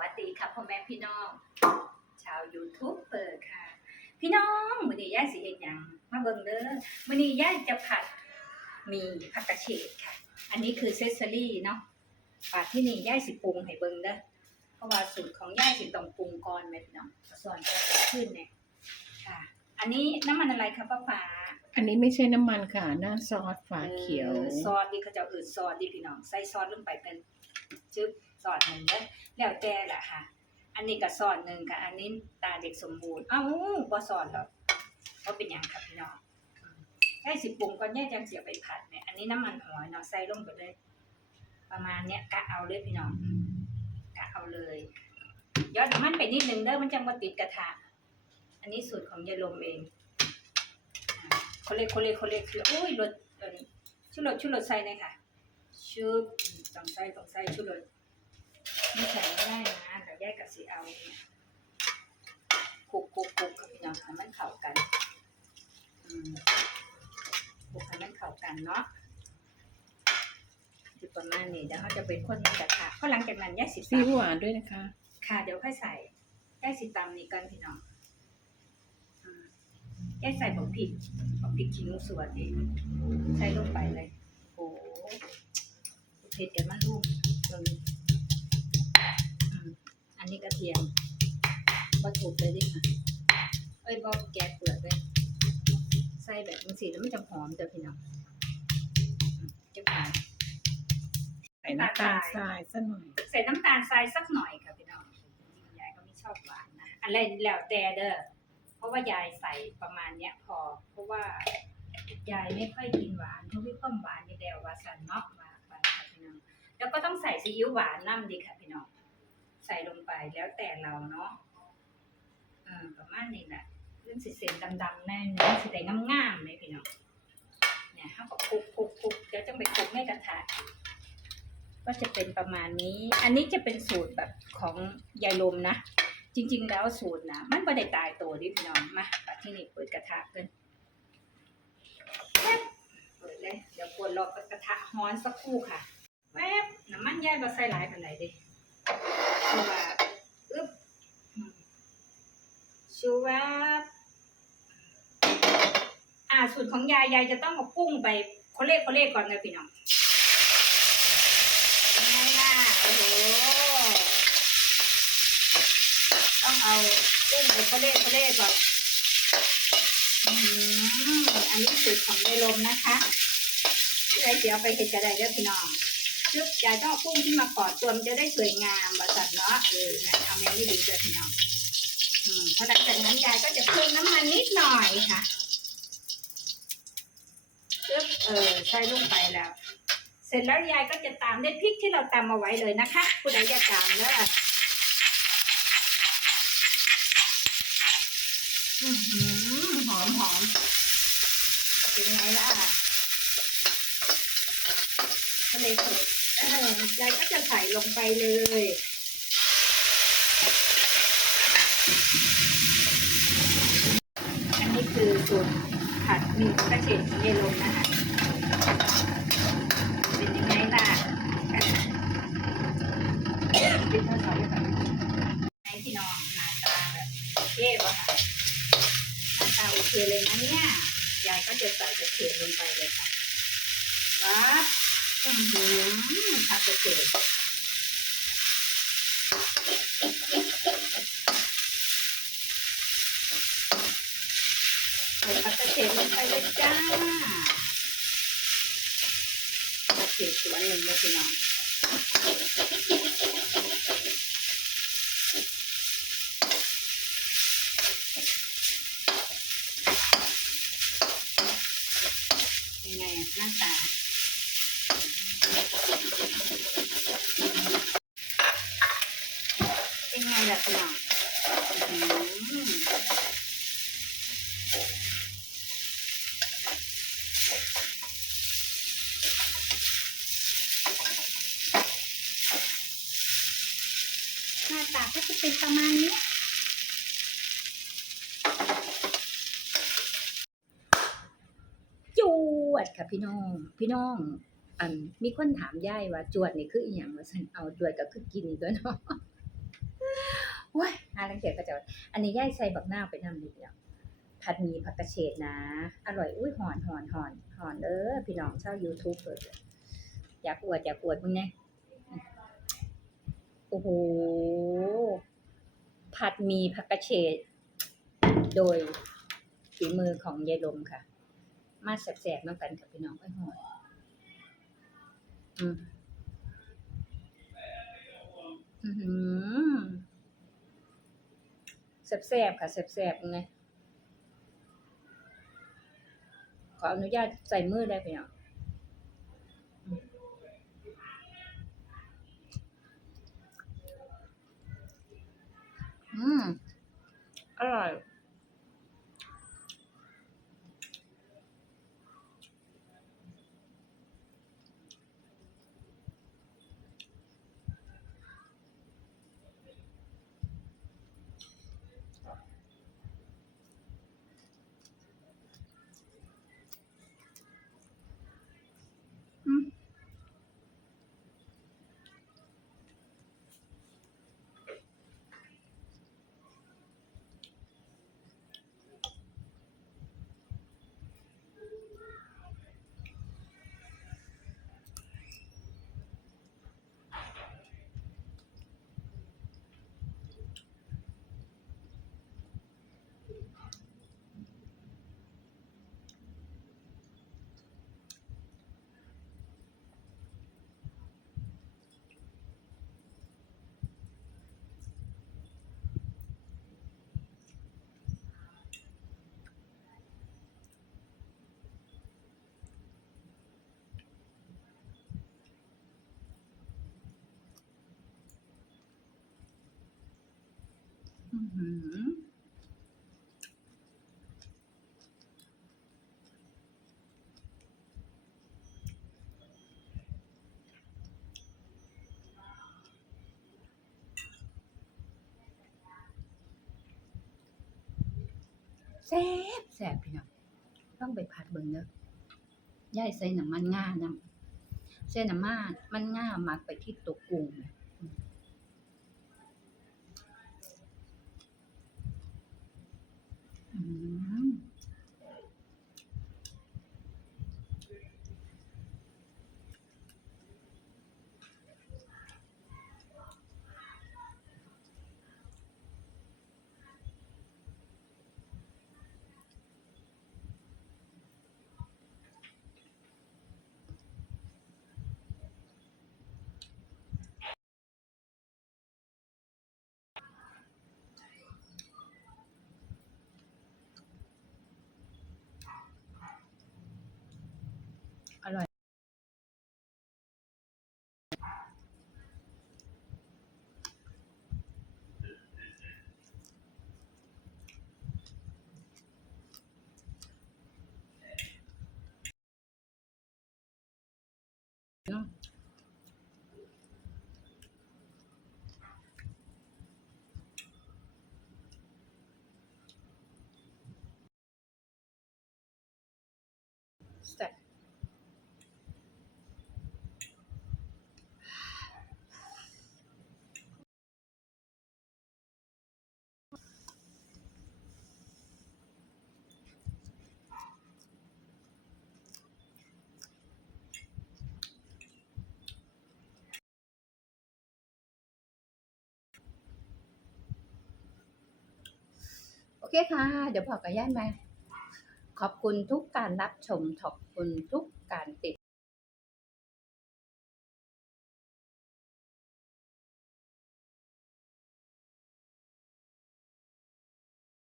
วัสดีค่ะพ่อแม่พี่น้อง ชาวยูทูบเปิดค่ะ พี่น้องมื้อนี้ย่าสิเฮ็ดหยังมาเบิ่งเด้อมื้อนี้ย่าจะผัดหมีผักกระเฉดค่ะ อันนี้คือเซสซอรี่เนาะปาดที่นี่ย่าสิปรุงให้เบิ่งเด้อเพราะว่าสูตรของย่าสิต้องปรุงก่อนแม่พี่น้องส่วนจะขึ้นเนี่ยค่ะ อันนี้น้ำมันอะไรคะป้าฟ้าอันนี้ไม่ใช่น้ำมันค่ะ หน้าซอสฝาเขียวออซอสที่เขาจะเอาอื่นซอสดิพี่น้อง ใส่ซอสลงไปเป็นจึ๊บ ซอสหนึ่งเด้อแล้วแต่แหละค่ะ อันนี้ก็ซอสหนึ่งค่ะอันนี้ตาเด็กสมบูรณ์เอ้าบ่ซอสหรอกเพราะเป็นหยังครับพี่น้องอืมแค่สิบปรุงก่อนแยกจังเสียไปผัดเนี่ยอันนี้น้ำมันหอยเนาะใส่ลงไปเลย ประมาณเนี้ยกะเอาเลยพี่น้องกะเอาเลยยอดน้ำมันไปนิดนึงเด้อมันจะมาติดกระทะอันนี้สูตรของยายลมเองอ่าโคเลโคเลโคเล็กคือโอ้ยรสเอิ่มชุดรสชุดรสใส่เลยค่ะชุบต้องใส่ต้องใส่ชุดรส ไม่ใส่ไม่ได้นะเดี๋ยวแยกกับสีเอาเนี่ยคลุกคลุกคลุกกับพี่น้องให้มันเข้ากันอืมคลุกให้มันเข้ากันเนาะคือประมาณนี้เดี๋ยวเขาจะเป็นคนในกระทะเพราะหลังจากนั้นย่าสิซีตอิ๊วหวานด้วยนะคะำค่ะเดี๋ยวค่อยใส่ย่าสิตำนี่กันพี่น้องอืมย่าใส่บักพริกบักพริกขี้หนูสวนนี่ใส่ลงไปเลย โอ้โหเผ็ดกันมันลูกเบิ่งอืมอั นนี้กระเทียมก็ถูกเลยดิค่ะ เอ้ยบอกแกะเปลือกเลยใส่แบบนี้สิแล้วมันจะหอมเด้อพี่น้องอืมเจ้าค่ะใส่น้ำตาลทรายสักหน่อย ใส่น้ำตาลทรายสักหน่อยค่ะพี่น้องจริงๆยายก็ไม่ชอบหวานนะอะไรแล้วแต่เด้อเพราะว่ายายใส่ประมาณเนี้ยพอ เพราะว่ายายไม่ค่อยกินหวานเพราะพี่ความหวานนี่แดวว่าสันเนาะมาไปค่ะพี่น้องแล้วก็ต้องใส่ซีอิ๊วหวานน้ำดีค่ะพี่น้อง ใส่ลงไปแล้วแต่เราเนาะประมาณนี้แหละเรื่องสีเส้นดำๆแน่เนื้อสีแดงงามๆเลยพี่น้องเนี่ยเขาก็คลุกคลุกคลุกเดี๋ยวจะไปคลุกในกระทะก็จะเป็นประมาณนี้ อันนี้จะเป็นสูตรแบบของยายลมนะ จริง ๆ แล้วสูตรนะมันไม่ได้ตายตัวดิพี่น้องมาปัดที่นี่เปิดกระทะกันแป๊บเปิดเลยเดี๋ยวกดรอกระทะฮ้อนสักครู่ค่ะแป๊บน้ำมันยายบ่ใส่หลายปานใดเดิ เพราะว่าอึ๊บชูวับอ่าสูตรของยายยายจะต้องเอากุ้งไปโคเล่โคเล่ก่อนเลยพี่น้องยังไงล่ะโอ้โหต้องเอากุ้งไปเขาเล่เขาเล่ก่อนอืมอันนี้สูตรของยายลมนะคะที่ไรเสียเอาไปเห็ดกระไดเด้อพี่น้อง ซึบยายต้องเอากุ้งที่มาปอดตัวมันจะได้สวยงามบะสันเนาะเออนะเอาแม่นี่ดีเด้อพี่น้องอืมพอหลังจากนั้นยายก็จะเพิ่มน้ำมันนิดหน่อยค่ะซึบเออใส่ลงไปแล้ว เสร็จแล้วยายก็จะตามด้วยพริกที่เราตำเอาไว้เลยนะคะผู้ใดจะตามเนอะอื้อหือหอมหอมเป็นไงล่ะทะเลสดเออ ยายก็จะใส่ลงไปเลย อันนี้คือสูตรผัดหมี่กระเฉดของยายลงนะคะเป็นยังไงล่ะเป็นภาษาแบบให้พี่น้องหน้าตาแบบโอเควะค่ะหน้าตาโอเคเลยนะเนี่ย ยายก็จะใส่กระเทียมลงไปเลยค่ะว้าอือหือ ผัดกระเทียมใส่ผัดกระเทียมลงไปเลยจ้าเศษส่วนหนึ่งเลยพี่น้องยังไงอะหน้าตา เป็นไงล่ะพี่น้องอื้อหือหน้าตาก็จะเป็นประมาณนี้จวดค่ะพี่น้อง พี่น้อง อันมีคนถามยายว่าจวดนี่คืออีหยังว่าฉันเอาจวดก็คือกินตัวเนาะว้ยหาลังเกียจก็จะอันนี้ย่ายใส่บักหน้าไปนำดีอะผัดหมีผักกระเฉดนะ อร่อยอุ้ยหอนหอนหอนหอนเด้อพี่น้องชาว YouTube เปิดอยากอวดอยากอวดมึงไงโอ้โหผัดหมีผักกระเฉดโดยฝีมือของยายลมค่ะ มาแสบๆน้ำกันกับพี่น้องไอ้หอน อืมอือหือแสบๆค่ะแสบๆไงขออนุญาตใส่มือได้พี่น้องอืมอืม อร่อย แซ่บแซ่บพี่น้องต้องไปผัดเบิ่งเด้อย่ายใส่น้ำมันง่าน้ำใส่น้ำมันมันง่ามักไปที่ตัวกุ้งนะอืม อร่ ค่ะ เดี๋ยวพอกับย่านมา ขอบคุณทุกการรับชม ขอบคุณทุกการติด